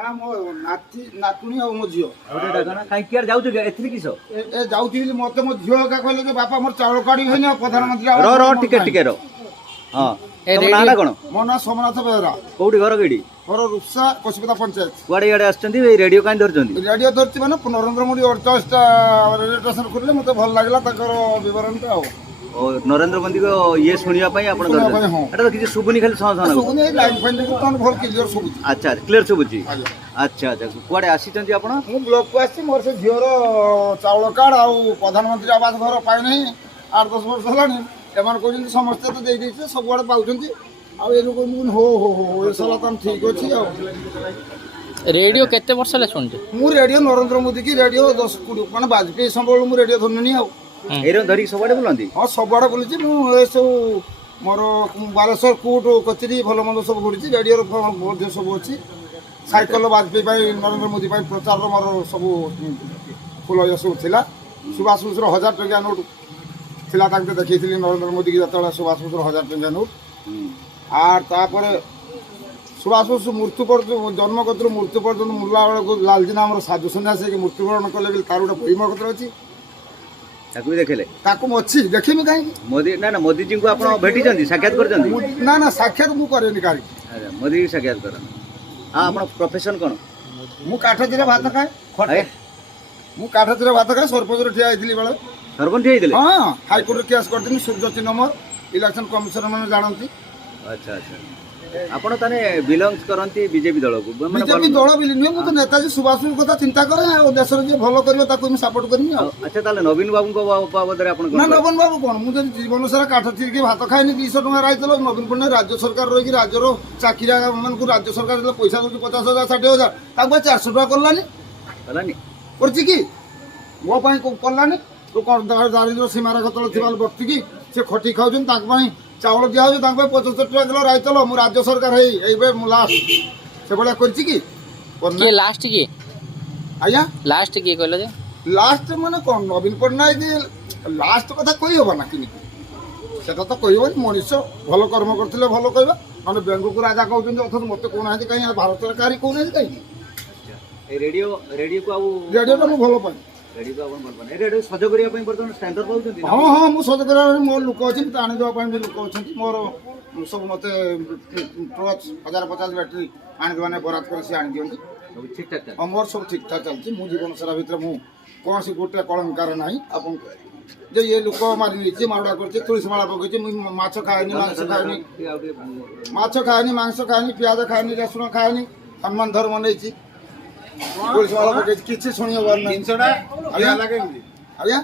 ନା ମୋ ନାତି ନାତୁଣୀ ଆଉ ମୋ ଝିଅ କାହିଁକି ଯାଉଛୁ ଏଥିରେ କିସ ଏ ଯାଉଛି ବୋଲି ମତେ ମୋ ଝିଅ ଏକା କହିଲେ ଯେ ବାପା ମୋର ଚାଉଳ କାଢି ହୁଏନି ଆଉ ପ୍ରଧାନମନ୍ତ୍ରୀ ଟିକେ ର ହଁ ନାଁଟା କଣ? ମୋ ନାଁ ସୋମନାଥ ବେହେରା। କୋଉଠି ଘର କେଠି? ମୋର ରୁପ୍ସା କସିପଦା ପଞ୍ଚାୟତ। କୁଆଡେ ଇଆଡେ ଆସିଛନ୍ତି ରେଡିଓ କାହିଁ ଧରିଛନ୍ତି? ରେଡିଓ ଧରିଛି ମାନେ ନରେନ୍ଦ୍ର ମୋଦି 48ଟା ରେଡିଓ ଷ୍ଟେସନ ଖୋଲିଲେ ମତେ ଭଲ ଲାଗିଲା ତାଙ୍କର ବିବରଣୀଟା ଆଉ ନରେନ୍ଦ୍ର ମୋଦିଙ୍କ ଇଏ ଶୁଣିବା ପାଇଁ ଆପଣ ଧରିଛନ୍ତି। ଏଟା ତ କିଛି ଶୁଭୁନି ଖାଲି ଶୁଭୁନି ଏଇ ଲାଇନ୍ ଫାଇନ୍ ଦେଖି ତମେ ଭଲ କ୍ଲିୟର ଶୁଭୁଛି। ଆଚ୍ଛା କ୍ଲିୟର ଶୁଭୁଛି। ଆଚ୍ଛା କୁଆଡେ ଆସିଛନ୍ତି ଆପଣ? ମୁଁ ବ୍ଲକକୁ ଆସିଛି ମୋର ସେ ଝିଅର ଚାଉଳ କାର୍ଡ ଆଉ ପ୍ରଧାନମନ୍ତ୍ରୀ ଆବାସ ଘର ପାଇନାହିଁ 8-10 ବର୍ଷ ହେଲାଣି। ଏମାନେ କହୁଛନ୍ତି ସମସ୍ତେ ତ ଦେଇଦେଇছে ସବୁଆଡେ ପାଉଛନ୍ତି ଆଉ ଏ ଲୋକ ହো ଏ ସଲା ତ ଠିକ ଅଛି ଆଉ ରେଡିଓ କେତେ ବର୍ଷ ହେଲା ଶୁଣୁଛୁ? ମୁଁ ରେଡିଓ ନରେନ୍ଦ୍ର ମୋଦି କି ରେଡିଓ 10-20 ମାନେ ବାଜପେୟୀ ସମୟରେ ମୁଁ ରେଡିଓ ଧରିନି ଆଉ ଏଇରକମ ଧରିକି ସବୁଆଡେ ବୁଲନ୍ତି? ହଁ ସବୁଆଡେ ବୁଲିଛି ମୁଁ ଏସବୁ ମୋର ବାଲେଶ୍ୱର କୋର୍ଟ କଚେରୀ ଭଲ ମନ୍ଦ ସବୁ ବୁଲିଛି ରେଡିଓର ମଧ୍ୟ ସବୁ ଅଛି। ସାଇକେଲ ବାଜପେୟୀ ପାଇଁ ନରେନ୍ଦ୍ର ମୋଦି ପାଇଁ ପ୍ରଚାରର ମୋର ସବୁ ଫୁଲ ଇଏ ସବୁ ଥିଲା। ସୁଭାଷ ବୋଷର 1000 ଟଙ୍କିଆ ନୋଟ ଥିଲା ତାଙ୍କୁ ଦେଖେଇଥିଲି ନରେନ୍ଦ୍ର ମୋଦି ଯେତେବେଳେ ସୁଭାଷ ବୋଷର 1000 ଟଙ୍କିଆ ନୋଟ আর তারপরে সুভাষ ବୋଷ ମୃତ୍ୟୁ ପର୍ଯ୍ୟନ୍ତ ଜନ୍ମ କତରୁ ମୃତ୍ୟୁ ପର୍ଯ୍ୟନ୍ତ ମୂଲା ବେଳକୁ ଲାଲଜିନା ଆମର ସାଧୁ ସନ୍ନ୍ୟାସୀ ମୃତ୍ୟୁବରଣ କଲେ ବୋଲି ତାର ଗୋଟେ ବହି ମୋ କତରେ ଅଛି। ତାକୁ ବି ଦେଖିଲେ? ତାକୁ ମୁଁ ଅଛି ଦେଖିବି କାହିଁକି? ମୋଦି ନା ମୋଦିଜୀଙ୍କୁ ଆପଣ ଭେଟିଛନ୍ତି ସାକ୍ଷାତ କରିଛନ୍ତି? ନା ସାକ୍ଷାତ ମୁଁ କରେନି କାହାରି। ମୋଦି ସାକ୍ଷାତ କରନ୍ତି। ହଁ ଆପଣ ପ୍ରଫେସନ କ'ଣ? ମୁଁ କାଠଚିରେ ଭାତ ଖାଏ। ମୁଁ କାଠଚିରେ ଭାତ ଖାଏ ସରପଞ୍ଚରେ ଠିଆ ହେଇଥିଲି ବେଳେ। ସରପଞ୍ଚ ହେଇଥିଲେ? ହଁ ହାଇକୋର୍ଟରେ କେସ୍ କରିଥିଲି ସୂର୍ଯ୍ୟ ଚିହ୍ନ ମୋର ଇଲେକ୍ସନ କମିଶନର ମାନେ ଜାଣନ୍ତି। ଆଚ୍ଛା ଆପଣ ତାହେଲେ ବିଲଙ୍ଗସ୍ କରନ୍ତି ବିଜେପି ଦଳକୁ? ବିଜେପି ଦଳ ବୋଲି ନୁହେଁ ମୁଁ ତ ନେତାଜୀ ସୁଭାଷଙ୍କ କଥା ଚିନ୍ତା କରେ ଆଉ ଦେଶରେ ଯିଏ ଭଲ କରିବ ତାକୁ ମୁଁ ସପୋର୍ଟ କରିବି ଆଉ। ଆଚ୍ଛା ତାହେଲେ ନବୀନ ବାବୁଙ୍କ ବାବଦରେ ଆପଣ ନା ନବୀନ ବାବୁ କ'ଣ ମୁଁ ଯଦି ଜୀବନ ସାରା କାଠ ଚିରିକି ଭାତ ଖାଇନି 200 ଟଙ୍କା ରାଇତେଲ ନବୀନ ପଟ୍ଟନାୟକ ରାଜ୍ୟ ସରକାର ରହିକି ରାଜ୍ୟର ଚାକିରିଆ ମାନଙ୍କୁ ରାଜ୍ୟ ସରକାର ଯେତେବେଳେ ପଇସା ଦେଉଛି 50,000 60,000 ତାକୁ ପାଇଁ 400 ଟଙ୍କା କଲାନି କରୁଛି କି ମୋ ପାଇଁ କଲାନି? ଦାରିଦ୍ର୍ୟ ସୀମାରେଖା ତଳେ ଥିବା ବ୍ୟକ୍ତି କି ସେ ଖଟି ଖାଉଛନ୍ତି ତାଙ୍କ ପାଇଁ ଚାଉଳ ଦିଆହେଉଛି ତାଙ୍କ ପାଇଁ 75 ଟଙ୍କା କିଲୋ ରାଇତେଲ ମୁଁ ରାଜ୍ୟ ସରକାର ଏବେ ମୁଁ ଲାଷ୍ଟ ସେଭଳିଆ କରିଛି କି? ଲାଷ୍ଟ କିଏ? ଆଜ୍ଞା ଲାଷ୍ଟ କିଏ କହିଲ ଯେ? ଲାଷ୍ଟ ମାନେ କ'ଣ ନବୀନ ପଟ୍ଟନାୟକ ଲାଷ୍ଟ କଥା କହିହେବ ନା କେମିତି? ସେଟା ତ କହିବନି ମଣିଷ ଭଲ କର୍ମ କରିଥିଲେ ଭଲ କହିବା ନହେଲେ ବେଙ୍ଗକୁ ରାଜା କହୁଛନ୍ତି ଅଥଚ ମୋତେ କହୁନାହାନ୍ତି କାହିଁକି ଭାରତ ସରକାର କହୁନାହାନ୍ତି କାହିଁକି? ରେଡିଓକୁ ରେଡିଓଟା ମୁଁ ଭଲ ପାଏ। ସଜ କରିବା ପାଇଁ ବର୍ତ୍ତମାନ ଷ୍ଟାଣ୍ଡାର୍ଡ ପାଉଛନ୍ତି? ହଁ ମୁଁ ସଜ କରିବା ପାଇଁ ମୋର ଲୋକ ଅଛି ମୋତେ ଆଣିଦେବା ପାଇଁ ବି ଲୋକ ଅଛନ୍ତି ମୋର ସବୁ ମୋତେ ଟର୍ଚ୍ଚ 1050 ବ୍ୟାଟେରୀ ଆଣିଦେବା ନାହିଁ ବରାଦ କରି ସେ ଆଣିଦିଅନ୍ତି। ହଁ ମୋର ସବୁ ଠିକଠାକ ଚାଲିଛି। ମୁଁ ଜୀବନ ସାରା ଭିତରେ ମୁଁ କୌଣସି ଗୋଟେ କଳଙ୍କାର ନାହିଁ। ଆପଣ ଯେ ଇଏ ଲୋକ ମାରି ନେଇଛି ମାରୁଡ଼ା କରିଛି ତୁଳସୀ ମାଳା ପକେଇଛି ମୁଁ ମାଛ ଖାଏନି ମାଂସ ଖାଏନି ପିଆଜ ଖାଏନି ରସୁଣ ଖାଏନି ହନୁମାନ ଧର୍ମ ନେଇଛି ତୁଳସୀ ମାଳା ପକେଇଛି କିଛି ଶୁଣି ହବାର ନାହିଁ। ଆଜ୍ଞା